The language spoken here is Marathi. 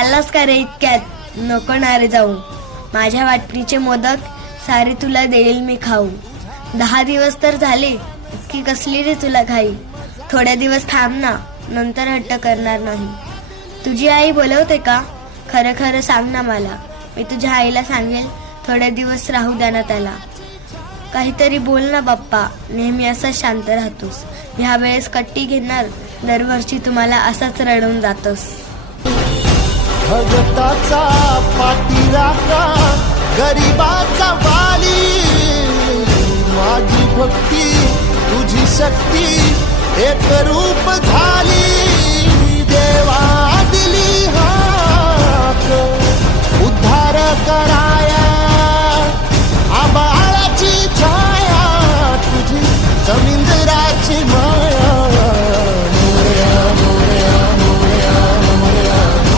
आलास का रे इतक्यात? नको ना रे जाऊ, माझ्या वाटणीचे मोदक सारे तुला देईल मी खाऊ. 10 दिवस तर झाले, इतकी कसली रे तुला घाई? थोड्या दिवस थांब ना, नंतर हट्ट करणार नाही. तुझी आई बोलवते का? खरं खरं सांग ना मला, मी तुझ्या आईला सांगेल थोड्या दिवस राहू द्या ना त्याला. काहीतरी बोल ना बाप्पा, नेहमी असाच शांत राहतोस. ह्या वेळेस कट्टी घेणार, दरवर्षी तुम्हाला असाच रडून जातोस. भगताचा पाठीराखा, गरिबाचा वाली, माझी भक्ती तुझी शक्ती एक रूप झाली.